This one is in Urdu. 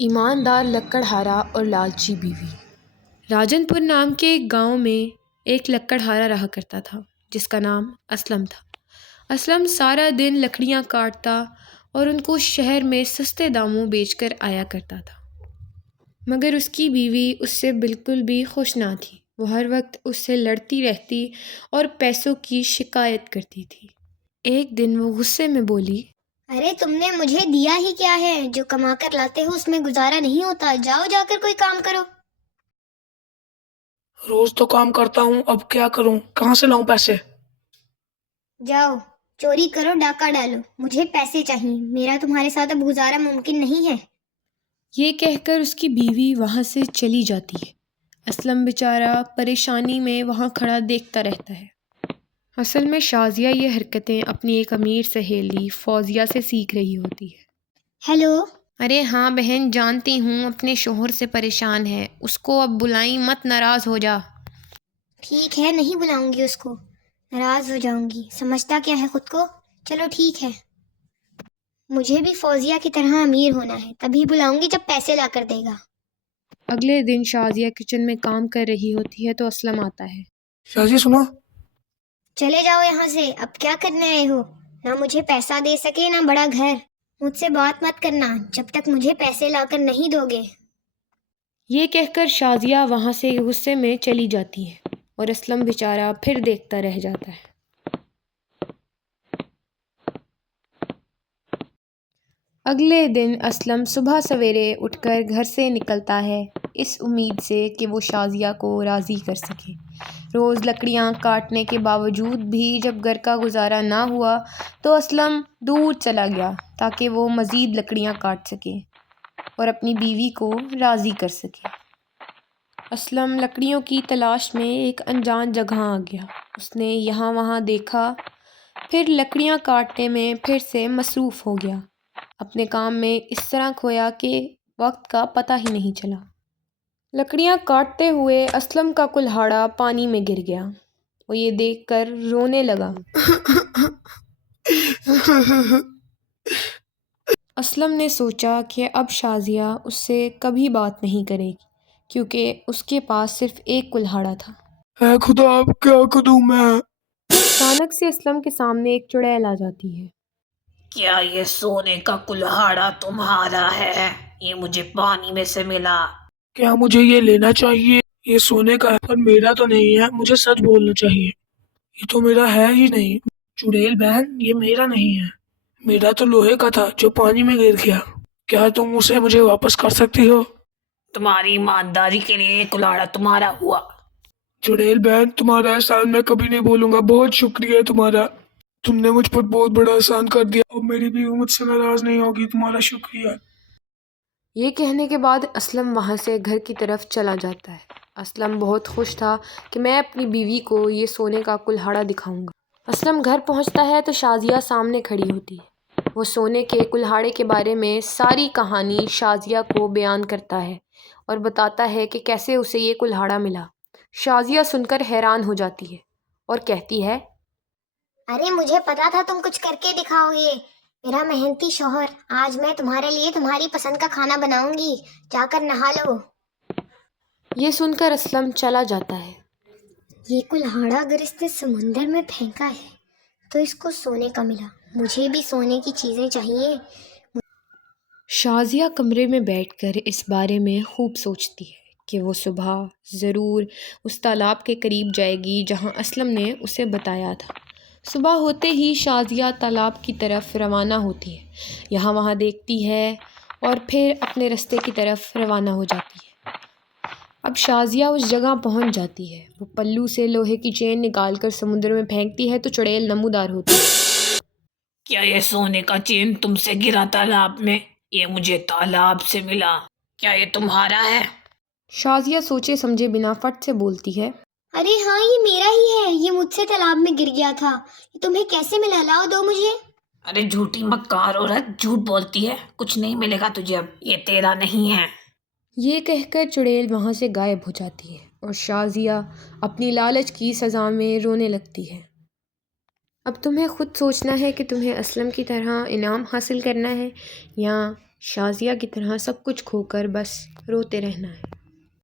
ایماندار لکڑہارا اور لالچی بیوی۔ راجن پور نام کے ایک گاؤں میں ایک لکڑہارا رہا کرتا تھا جس کا نام اسلم تھا۔ اسلم سارا دن لکڑیاں کاٹتا اور ان کو شہر میں سستے داموں بیچ کر آیا کرتا تھا، مگر اس کی بیوی اس سے بالکل بھی خوش نہ تھی۔ وہ ہر وقت اس سے لڑتی رہتی اور پیسوں کی شکایت کرتی تھی۔ ایک دن وہ غصے میں بولی، ارے تم نے مجھے دیا ہی کیا ہے؟ جو کما کر لاتے ہو اس میں گزارا نہیں ہوتا، جاؤ جا کر کوئی کام کرو۔ روز تو کام کرتا ہوں، اب کیا کروں؟ کہاں سے لاؤں پیسے؟ جاؤ چوری کرو، ڈاکہ ڈالو، مجھے پیسے چاہیے، میرا تمہارے ساتھ اب گزارا ممکن نہیں ہے۔ یہ کہہ کر اس کی بیوی وہاں سے چلی جاتی ہے۔ اسلم بیچارہ پریشانی میں وہاں کھڑا دیکھتا رہتا ہے۔ اصل میں شازیہ یہ حرکتیں اپنی ایک امیر سہیلی فوزیہ سے سیکھ رہی ہوتی ہے۔ ہیلو، ارے ہاں بہن، جانتی ہوں اپنے شوہر سے پریشان ہے، اس کو اب بلائیں مت، ناراض ہو جا۔ ٹھیک ہے، نہیں بلاؤں گی اس کو، ناراض ہو جاؤں گی، سمجھتا کیا ہے خود کو؟ چلو ٹھیک ہے، مجھے بھی فوزیہ کی طرح امیر ہونا ہے، تبھی بلاؤں گی جب پیسے لا کر دے گا۔ اگلے دن شازیہ کچن میں کام کر رہی ہوتی ہے تو اسلم آتا ہے۔ شازیہ سنو، چلے جاؤ یہاں سے، اب کیا کرنے آئے ہو؟ نہ مجھے پیسہ دے سکے نہ بڑا گھر، مجھ سے بات مت کرنا جب تک مجھے پیسے لا کر نہیں دو گے۔ یہ کہہ کر شازیہ وہاں سے غصے میں چلی جاتی ہے اور اسلم بیچارہ پھر دیکھتا رہ جاتا ہے۔ اگلے دن اسلم صبح سویرے اٹھ کر گھر سے نکلتا ہے، اس امید سے کہ وہ شازیہ کو راضی کر سکے۔ روز لکڑیاں کاٹنے کے باوجود بھی جب گھر کا گزارا نہ ہوا تو اسلم دور چلا گیا تاکہ وہ مزید لکڑیاں کاٹ سکے اور اپنی بیوی کو راضی کر سکے۔ اسلم لکڑیوں کی تلاش میں ایک انجان جگہ آ گیا۔ اس نے یہاں وہاں دیکھا، پھر لکڑیاں کاٹنے میں پھر سے مصروف ہو گیا۔ اپنے کام میں اس طرح کھویا کہ وقت کا پتہ ہی نہیں چلا۔ لکڑیاں کاٹتے ہوئے اسلم کا کلہاڑا پانی میں گر گیا۔ وہ یہ دیکھ کر رونے لگا۔ اسلم نے سوچا کہ اب شازیہ اس سے کبھی بات نہیں کرے گی کیونکہ اس کے پاس صرف ایک کلہاڑا تھا۔ اے خدا، اب کیا کروں میں؟ اچانک سے اسلم کے سامنے ایک چڑیل آ جاتی ہے۔ کیا یہ سونے کا کلہاڑا تمہارا ہے؟ یہ مجھے پانی میں سے ملا۔ کیا مجھے یہ لینا چاہیے؟ یہ سونے کا ہے پر میرا تو نہیں ہے، مجھے سچ بولنا چاہیے، یہ تو میرا ہے ہی نہیں۔ چڑیل بہن، یہ میرا نہیں ہے، میرا تو لوہے کا تھا جو پانی میں گر گیا۔ کیا تم اسے مجھے واپس کر سکتی ہو؟ تمہاری ایمانداری کے لیے یہ کلہاڑا تمہارا ہوا۔ چڑیل بہن، تمہارا احسان میں کبھی نہیں بولوں گا، بہت شکریہ تمہارا، تم نے مجھ پر بہت بڑا احسان کر دیا، اب میری بیوی مجھ سے ناراض نہیں ہوگی، تمہارا شکریہ۔ یہ کہنے کے بعد اسلم وہاں سے گھر کی طرف چلا جاتا ہے۔ اسلم بہت خوش تھا کہ میں اپنی بیوی کو یہ سونے کا کلہاڑا دکھاؤں گا۔ اسلم گھر پہنچتا ہے تو شازیہ سامنے کھڑی ہوتی ہے۔ وہ سونے کے کلہاڑے کے بارے میں ساری کہانی شازیہ کو بیان کرتا ہے اور بتاتا ہے کہ کیسے اسے یہ کلہاڑا ملا۔ شازیہ سن کر حیران ہو جاتی ہے اور کہتی ہے، ارے مجھے پتا تھا تم کچھ کر کے دکھاؤ گے، میرا محنتی شوہر، آج میں تمہارے لیے تمہاری پسند کا کھانا بناؤں گی، جا کر نہا لو۔ یہ سن کر اسلم چلا جاتا ہے۔ یہ کلہاڑا اگر اس نے سمندر میں پھینکا ہے تو اس کو سونے کا ملا، مجھے بھی سونے کی چیزیں چاہیے۔ شازیہ کمرے میں بیٹھ کر اس بارے میں خوب سوچتی ہے کہ وہ صبح ضرور اس تالاب کے قریب جائے گی جہاں اسلم نے اسے بتایا تھا۔ صبح ہوتے ہی شازیہ تالاب کی طرف روانہ ہوتی ہے، یہاں وہاں دیکھتی ہے اور پھر اپنے رستے کی طرف روانہ ہو جاتی ہے۔ اب شازیہ اس جگہ پہنچ جاتی ہے۔ وہ پلو سے لوہے کی چین نکال کر سمندر میں پھینکتی ہے تو چڑیل نمودار ہوتی ہے۔ کیا یہ سونے کا چین تم سے گرا تالاب میں؟ یہ مجھے تالاب سے ملا، کیا یہ تمہارا ہے؟ شازیہ سوچے سمجھے بنا فٹ سے بولتی ہے، ارے ہاں، یہ میرا ہی ہے، یہ مجھ سے تالاب میں گر گیا تھا، یہ تمہیں کیسے ملا؟ لاؤ دو مجھے۔ ارے جھوٹی مکار عورت، جھوٹ بولتی ہے، کچھ نہیں ملے گا تجھے، اب یہ تیرا نہیں ہے۔ یہ کہہ کر چڑیل وہاں سے غائب ہو جاتی ہے اور شازیہ اپنی لالچ کی سزا میں رونے لگتی ہے۔ اب تمہیں خود سوچنا ہے کہ تمہیں اسلم کی طرح انعام حاصل کرنا ہے یا شازیہ کی طرح سب کچھ کھو کر بس روتے رہنا ہے۔